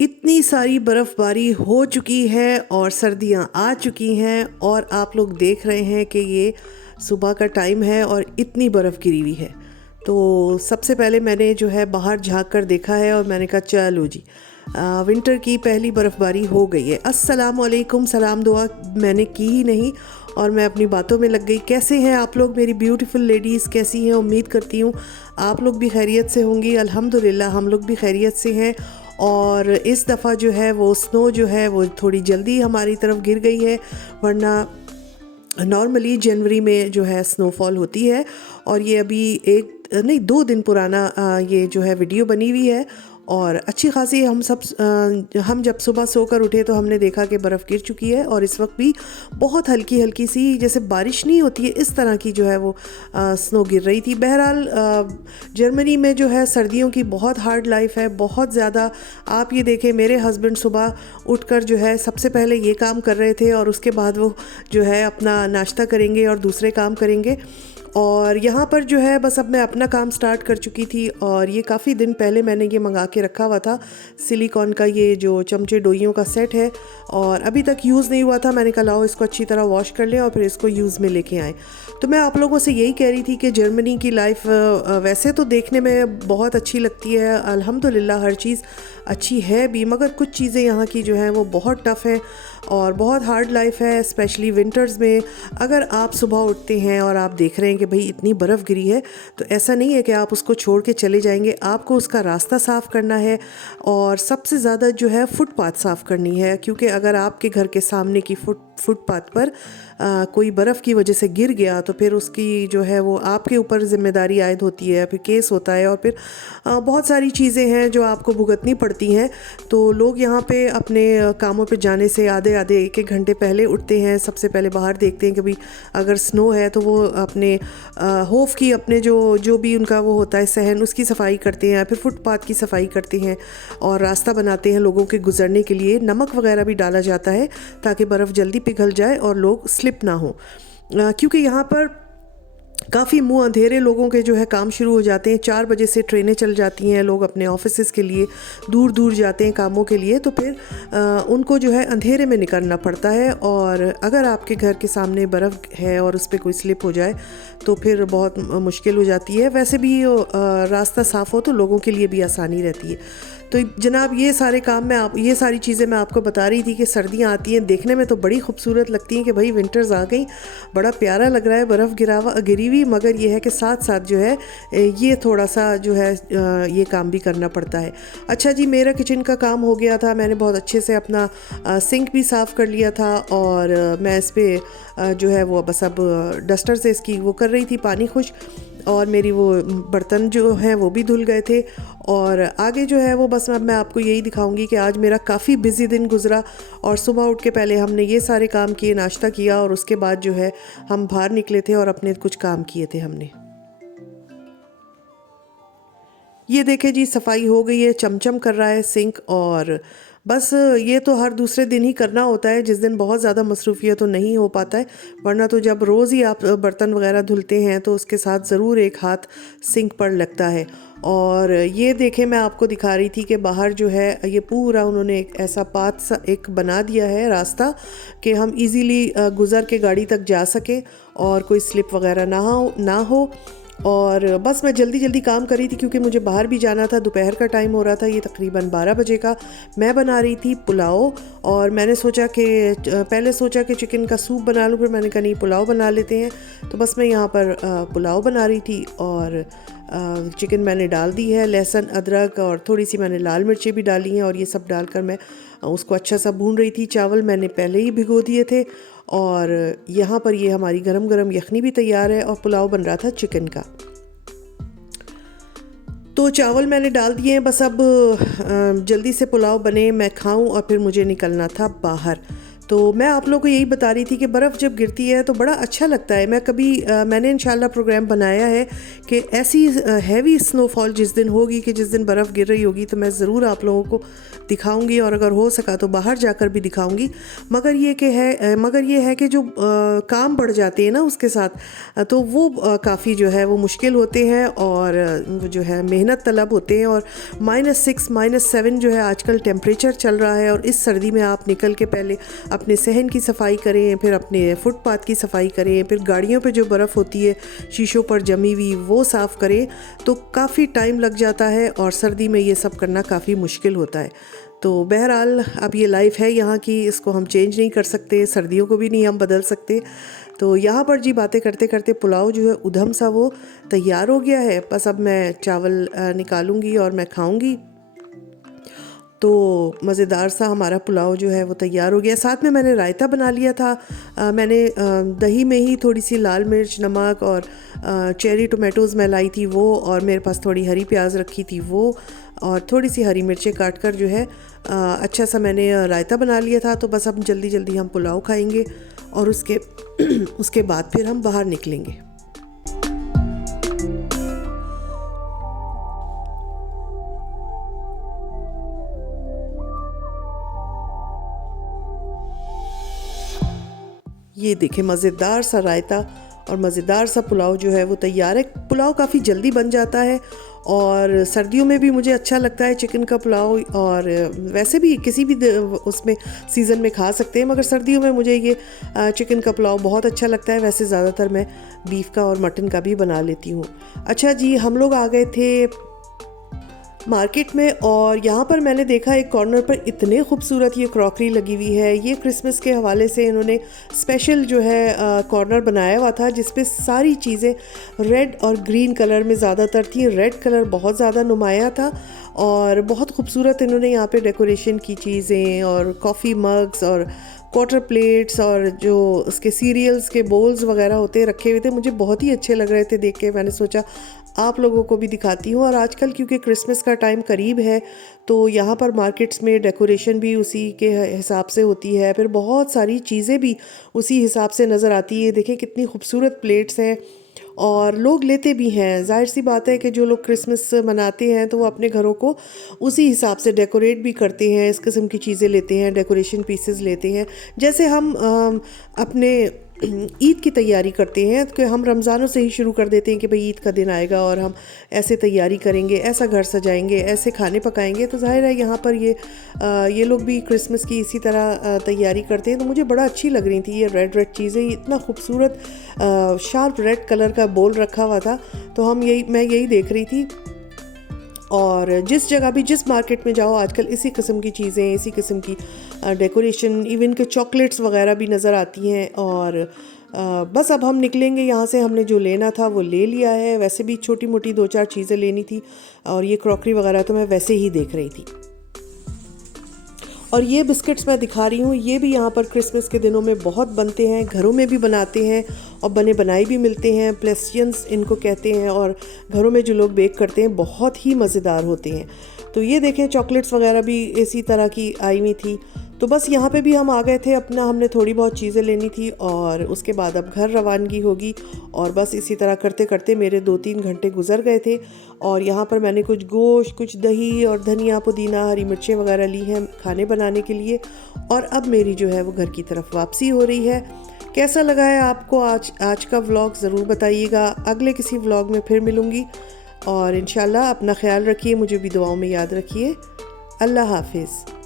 इतनी सारी बर्फ़बारी हो चुकी है और सर्दियां आ चुकी हैं और आप लोग देख रहे हैं कि ये सुबह का टाइम है और इतनी बर्फ़ गिरी हुई है। तो सबसे पहले मैंने जो है बाहर झांक कर देखा है और मैंने कहा चलो जी, विंटर की पहली बर्फ़बारी हो गई है। अस्सलाम वालेकुम, सलाम दुआ मैंने की ही नहीं और मैं अपनी बातों में लग गई। कैसे हैं आप लोग मेरी ब्यूटीफुल लेडीज़, कैसी हैं? उम्मीद करती हूँ आप लोग भी खैरियत से होंगी। अल्हम्दुलिल्लाह हम लोग भी खैरियत से हैं। और इस दफ़ा जो है वो स्नो जो है वो थोड़ी जल्दी हमारी तरफ गिर गई है, वरना नॉर्मली जनवरी में जो है स्नोफॉल होती है। और ये अभी एक नहीं 2 दिन पुराना ये जो है वीडियो बनी हुई है और अच्छी खासी हम जब सुबह सोकर उठे तो हमने देखा कि बर्फ़ गिर चुकी है और इस वक्त भी बहुत हल्की हल्की सी, जैसे बारिश नहीं होती है इस तरह की जो है वो स्नो गिर रही थी। बहरहाल जर्मनी में जो है सर्दियों की बहुत हार्ड लाइफ है, बहुत ज़्यादा। आप ये देखें, मेरे हस्बैंड सुबह उठकर जो है सबसे पहले ये काम कर रहे थे और उसके बाद वो जो है अपना नाश्ता करेंगे और दूसरे काम करेंगे। और यहाँ पर जो है बस अब मैं अपना काम स्टार्ट कर चुकी थी और ये काफ़ी दिन पहले मैंने ये मंगा के रखा हुआ था, सिलिकॉन का ये जो चमचे डोइयों का सेट है और अभी तक यूज़ नहीं हुआ था। मैंने कहा लाओ इसको अच्छी तरह वॉश कर लें और फिर इसको यूज़ में लेके आएँ। तो मैं आप लोगों से यही कह रही थी कि जर्मनी की लाइफ वैसे तो देखने में बहुत अच्छी लगती है, अल्हम्दुलिल्लाह हर चीज़ अच्छी है भी, मगर कुछ चीज़ें यहाँ की जो हैं वो बहुत टफ़ है और बहुत हार्ड लाइफ है, स्पेशली विंटर्स में। अगर आप सुबह उठते हैं और आप देख रहे हैं कि भाई इतनी बर्फ़ गिरी है, तो ऐसा नहीं है कि आप उसको छोड़ के चले जाएंगे, आपको उसका रास्ता साफ़ करना है और सबसे ज़्यादा जो है फुटपाथ साफ़ करनी है। क्योंकि अगर आपके घर के सामने की फुटपाथ पर कोई बर्फ़ की वजह से गिर गया तो फिर उसकी जो है वो आपके ऊपर ज़िम्मेदारी आयद होती है, फिर केस होता है और फिर बहुत सारी चीज़ें हैं जो आपको भुगतनी पड़ती हैं। तो लोग यहाँ पे अपने कामों पे जाने से आधे आधे एक एक घंटे पहले उठते हैं, सबसे पहले बाहर देखते हैं कि भाई अगर स्नो है तो वो अपने होफ की अपने जो भी उनका वो होता है सहन, उसकी सफाई करते हैं, फिर फुटपाथ की सफाई करते हैं और रास्ता बनाते हैं लोगों के गुजरने के लिए। नमक वगैरह भी डाला जाता है ताकि बर्फ़ जल्दी पिघल जाए और लोग स्लिप ना हो, क्योंकि यहाँ पर काफ़ी मुँह अंधेरे लोगों के जो है काम शुरू हो जाते हैं। 4 बजे से ट्रेनें चल जाती हैं, लोग अपने ऑफिसेज़ के लिए दूर दूर जाते हैं कामों के लिए, तो फिर उनको जो है अंधेरे में निकलना पड़ता है। और अगर आपके घर के सामने बर्फ़ है और उस पर कोई स्लिप हो जाए तो फिर बहुत मुश्किल हो जाती है। वैसे भी रास्ता साफ़ हो तो लोगों के लिए भी आसानी रहती है। तो जनाब ये सारी चीज़ें मैं आपको बता रही थी कि सर्दियाँ आती हैं, देखने में तो बड़ी खूबसूरत लगती हैं कि भाई विंटर्स आ गई, बड़ा प्यारा लग रहा है बर्फ़ गिरी हुई, मगर ये है कि साथ साथ जो है ये थोड़ा सा जो है ये काम भी करना पड़ता है। अच्छा जी, मेरा किचन का काम हो गया था, मैंने बहुत अच्छे से अपना सिंक भी साफ़ कर लिया था और मैं इस पर जो है वो बस अब डस्टर से इसकी वो कर रही थी पानी खुश, और मेरी वो बर्तन जो हैं वो भी धुल गए थे। और आगे जो है वो बस अब मैं आपको यही दिखाऊंगी कि आज मेरा काफ़ी बिजी दिन गुजरा और सुबह उठ के पहले हमने ये सारे काम किए, नाश्ता किया और उसके बाद जो है हम बाहर निकले थे और अपने कुछ काम किए थे हमने। ये देखे जी, सफाई हो गई है, चमचम कर रहा है सिंक। और बस ये तो हर दूसरे दिन ही करना होता है, जिस दिन बहुत ज़्यादा मसरूफियत तो नहीं हो पाता है, वरना तो जब रोज़ ही आप बर्तन वगैरह धुलते हैं तो उसके साथ ज़रूर एक हाथ सिंक पर लगता है। और ये देखें, मैं आपको दिखा रही थी कि बाहर जो है ये पूरा उन्होंने एक ऐसा पाथ सा एक बना दिया है रास्ता कि हम इजीली गुज़र के गाड़ी तक जा सके और कोई स्लिप वगैरह ना हो। और बस मैं जल्दी जल्दी काम कर रही थी क्योंकि मुझे बाहर भी जाना था, दोपहर का टाइम हो रहा था, ये तकरीबन 12 बजे का। मैं बना रही थी पुलाव और मैंने पहले सोचा कि चिकन का सूप बना लूँ, फिर मैंने कहा नहीं पुलाव बना लेते हैं। तो बस मैं यहाँ पर पुलाव बना रही थी और चिकन मैंने डाल दी है, लहसुन अदरक और थोड़ी सी मैंने लाल मिर्ची भी डाली हैं और ये सब डालकर मैं उसको अच्छा सा भून रही थी। चावल मैंने पहले ही भिगो दिए थे और यहाँ पर ये हमारी गरम गरम यखनी भी तैयार है और पुलाव बन रहा था चिकन का। तो चावल मैंने डाल दिए हैं, बस अब जल्दी से पुलाव बने, मैं खाऊं और फिर मुझे निकलना था बाहर। तो मैं आप लोगों को यही बता रही थी कि बर्फ़ जब गिरती है तो बड़ा अच्छा लगता है। मैंने इंशाल्लाह प्रोग्राम बनाया है कि ऐसी हैवी स्नोफॉल जिस दिन होगी, कि जिस दिन बर्फ़ गिर रही होगी, तो मैं ज़रूर आप लोगों को दिखाऊंगी, और अगर हो सका तो बाहर जाकर भी दिखाऊंगी। मगर ये है कि जो काम बढ़ जाते हैं ना उसके साथ, तो वो काफ़ी जो है वो मुश्किल होते हैं, और वो जो है मेहनत तलब होते हैं। और -6 -7 जो है आजकल टेम्परेचर चल रहा है, और इस सर्दी में आप निकल के पहले अपने सहन की सफाई करें, फिर अपने फुटपाथ की सफाई करें, फिर गाड़ियों पे जो बर्फ़ होती है शीशों पर जमी हुई वो साफ़ करें, तो काफ़ी टाइम लग जाता है, और सर्दी में ये सब करना काफ़ी मुश्किल होता है। तो बहरहाल अब ये लाइफ है यहाँ की, इसको हम चेंज नहीं कर सकते, सर्दियों को भी नहीं हम बदल सकते। तो यहाँ पर जी बातें करते करते पुलाव जो है उधम सा वो तैयार हो गया है। बस अब मैं चावल निकालूंगी और मैं खाऊंगी। तो मज़ेदार सा हमारा पुलाव जो है वो तैयार हो गया। साथ में मैंने रायता बना लिया था। मैंने दही में ही थोड़ी सी लाल मिर्च, नमक और चेरी टोमेटोज़ मैं लाई थी वो, और मेरे पास थोड़ी हरी प्याज रखी थी वो, और थोड़ी सी हरी मिर्चें काट कर जो है अच्छा सा मैंने रायता बना लिया था। तो बस अब जल्दी जल्दी हम पुलाव खाएंगे, और उसके बाद फिर हम बाहर निकलेंगे। ये देखें, मज़ेदार सा रायता और मज़ेदार सा पुलाव जो है वो तैयार है। पुलाव काफ़ी जल्दी बन जाता है, और सर्दियों में भी मुझे अच्छा लगता है चिकन का पुलाव, और वैसे भी किसी भी उसमें सीज़न में खा सकते हैं, मगर सर्दियों में मुझे ये चिकन का पुलाव बहुत अच्छा लगता है। वैसे ज़्यादातर मैं बीफ का और मटन का भी बना लेती हूँ। अच्छा जी, हम लोग आ गए थे मार्केट में, और यहाँ पर मैंने देखा एक कॉर्नर पर इतने खूबसूरत ये क्रॉकरी लगी हुई है। ये क्रिसमस के हवाले से इन्होंने स्पेशल जो है कॉर्नर बनाया हुआ था, जिस पे सारी चीज़ें रेड और ग्रीन कलर में ज़्यादातर थी। रेड कलर बहुत ज़्यादा नुमाया था, और बहुत खूबसूरत इन्होंने यहाँ पे डेकोरेशन की चीज़ें, और कॉफ़ी मग्स और क्वार्टर प्लेट्स, और जो उसके सीरियल्स के बोल्स वगैरह होते रखे हुए थे, मुझे बहुत ही अच्छे लग रहे थे देख के। मैंने सोचा आप लोगों को भी दिखाती हूँ। और आजकल क्योंकि क्रिसमस का टाइम करीब है, तो यहाँ पर मार्केट्स में डेकोरेशन भी उसी के हिसाब से होती है, फिर बहुत सारी चीज़ें भी उसी हिसाब से नज़र आती है। देखें कितनी खूबसूरत प्लेट्स हैं, और लोग लेते भी हैं। जाहिर सी बात है कि जो लोग क्रिसमस मनाते हैं तो वो अपने घरों को उसी हिसाब से डेकोरेट भी करते हैं, इस किस्म की चीज़ें लेते हैं, डेकोरेशन पीसेस लेते हैं। जैसे हम अपने ईद की तैयारी करते हैं, तो हम रमज़ानों से ही शुरू कर देते हैं कि भाई ईद का दिन आएगा और हम ऐसे तैयारी करेंगे, ऐसा घर सजाएंगे, ऐसे खाने पकाएंगे। तो जाहिर है यहाँ पर ये लोग भी क्रिसमस की इसी तरह तैयारी करते हैं। तो मुझे बड़ा अच्छी लग रही थी ये रेड रेड चीज़ें, इतना खूबसूरत शार्प रेड कलर का बोल रखा हुआ था। तो मैं यही देख रही थी। और जिस जगह भी, जिस मार्केट में जाओ आजकल इसी किस्म की चीज़ें, इसी किस्म की डेकोरेशन, इवन के चॉकलेट्स वगैरह भी नज़र आती हैं। और बस अब हम निकलेंगे यहाँ से। हमने जो लेना था वो ले लिया है। वैसे भी छोटी मोटी 2-4 चीज़ें लेनी थी, और ये क्रॉकरी वगैरह तो मैं वैसे ही देख रही थी। और ये बिस्किट्स मैं दिखा रही हूँ, ये भी यहाँ पर क्रिसमस के दिनों में बहुत बनते हैं, घरों में भी बनाते हैं, और बने बनाए भी मिलते हैं। प्लेस्टियंस इनको कहते हैं, और घरों में जो लोग बेक करते हैं बहुत ही मज़ेदार होते हैं। तो ये देखें, चॉकलेट्स वगैरह भी इसी तरह की आई हुई थी। तो बस यहाँ पे भी हम आ गए थे हमने थोड़ी बहुत चीज़ें लेनी थी, और उसके बाद अब घर रवानगी होगी। और बस इसी तरह करते करते मेरे 2-3 घंटे गुजर गए थे। और यहाँ पर मैंने कुछ गोश्त, कुछ दही और धनिया, पुदीना, हरी मिर्चें वगैरह ली हैं खाने बनाने के लिए। और अब मेरी जो है वो घर की तरफ वापसी हो रही है। कैसा लगा है आपको आज का व्लॉग ज़रूर बताइएगा। अगले किसी व्लॉग में फिर मिलूँगी, और इंशाल्लाह अपना ख्याल रखिए, मुझे भी दुआओं में याद रखिए। अल्लाह हाफिज़।